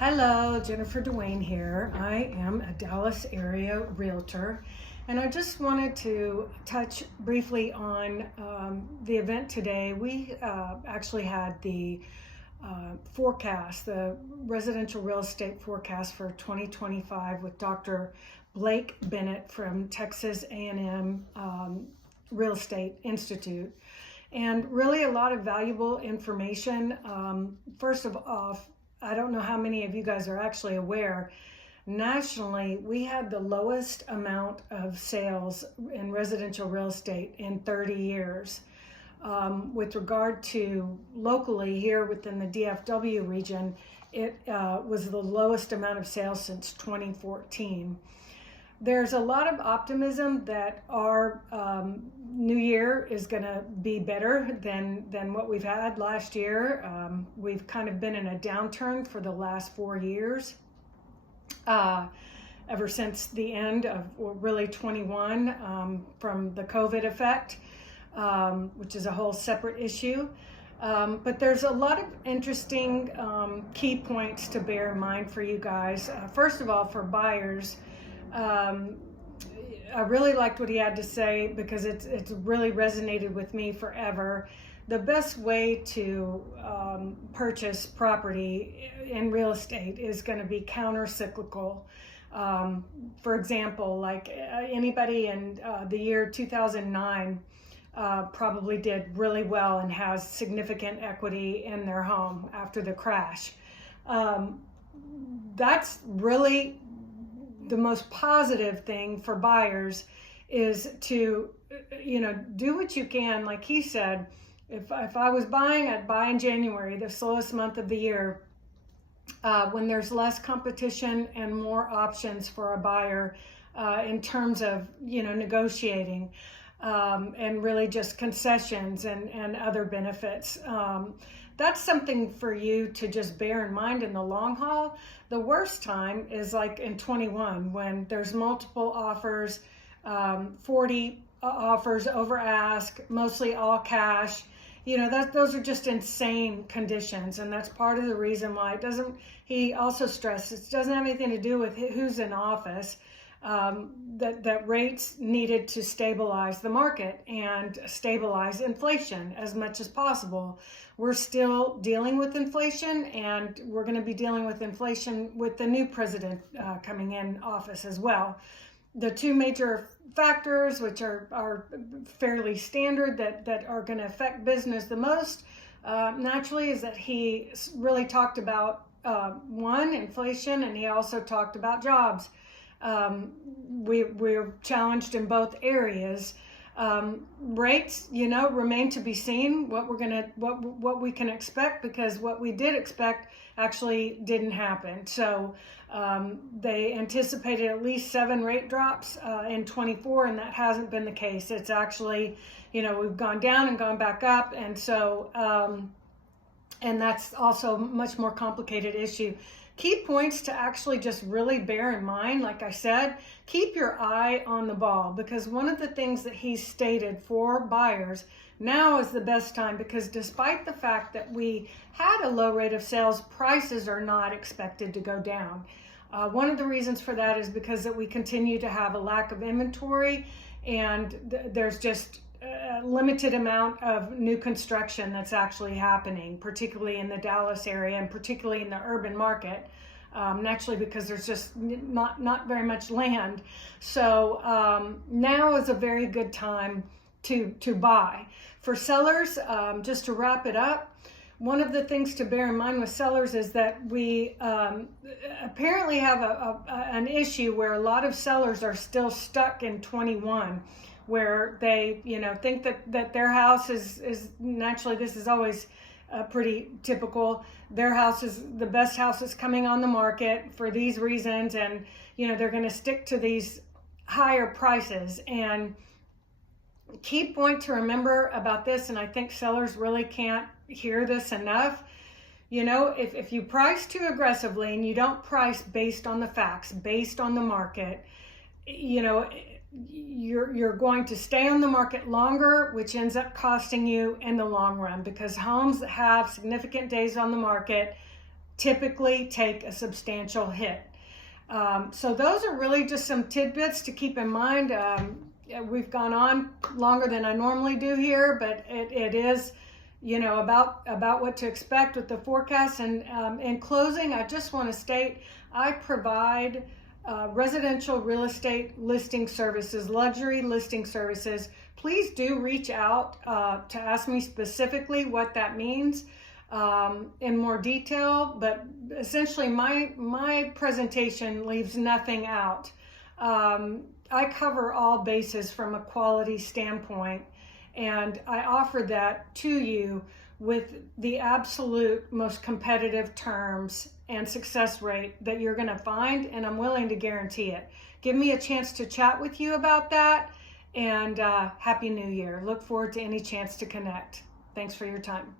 Hello, Jennifer Dwayne here. I am a Dallas area realtor, and I just wanted to touch briefly on the event today. We actually had the forecast, the residential real estate forecast for 2025 with Dr. Blake Bennett from Texas A&M Real Estate Institute. And really a lot of valuable information. First of all, I don't know how many of you guys are actually aware. Nationally, we had the lowest amount of sales in residential real estate in 30 years. With regard to locally here within the DFW region, it was the lowest amount of sales since 2014. There's a lot of optimism that our new year is going to be better than what we've had last year. We've kind of been in a downturn for the last 4 years, ever since the end of really 21 from the COVID effect, which is a whole separate issue. But there's a lot of interesting key points to bear in mind for you guys. First of all, for buyers, I really liked what he had to say because it's really resonated with me forever. The best way to purchase property in real estate is going to be counter-cyclical. For example, like anybody in the year 2009 probably did really well and has significant equity in their home after the crash. That's really the most positive thing for buyers is to, do what you can. Like he said, if I was buying, I'd buy in January, the slowest month of the year, when there's less competition and more options for a buyer in terms of, negotiating and really just concessions and other benefits. That's something for you to just bear in mind in the long haul. The worst time is like in 21 when there's multiple offers, 40 offers over ask, mostly all cash. Those are just insane conditions, and that's part of the reason why he also stresses it doesn't have anything to do with who's in office. That rates needed to stabilize the market and stabilize inflation as much as possible. We're still dealing with inflation, and we're going to be dealing with inflation with the new president coming in office as well. The two major factors, which are fairly standard, that are going to affect business the most, naturally, is that he really talked about one, inflation, and he also talked about jobs. We're challenged in both areas. Rates, remain to be seen what we can expect, because what we did expect actually didn't happen. So they anticipated at least 7 rate drops in 24, and that hasn't been the case. It's actually, we've gone down and gone back up, and so and that's also a much more complicated issue. Key points to actually just really bear in mind, like I said, keep your eye on the ball, because one of the things that he stated for buyers, now is the best time, because despite the fact that we had a low rate of sales, prices are not expected to go down. One of the reasons for that is because that we continue to have a lack of inventory, and there's just a limited amount of new construction that's actually happening, particularly in the Dallas area and particularly in the urban market, naturally, because there's just not very much land. So now is a very good time to buy. For sellers, just to wrap it up, one of the things to bear in mind with sellers is that we apparently have an issue where a lot of sellers are still stuck in 21, where they, think that their house is naturally, this is always pretty typical. Their house is the best house that's coming on the market for these reasons, and they're going to stick to these higher prices. And key point to remember about this, and I think sellers really can't hear this enough, if you price too aggressively and you don't price based on the facts, based on the market, you're going to stay on the market longer, which ends up costing you in the long run, because homes that have significant days on the market typically take a substantial hit. So those are really just some tidbits to keep in mind. We've gone on longer than I normally do here, but it is, about what to expect with the forecast. And in closing, I just want to state I provide residential real estate listing services, luxury listing services. Please do reach out to ask me specifically what that means in more detail, but essentially my presentation leaves nothing out. I cover all bases from a quality standpoint, and I offer that to you with the absolute most competitive terms and success rate that you're going to find, and I'm willing to guarantee it. Give me a chance to chat with you about that, and Happy New Year. Look forward to any chance to connect. Thanks for your time.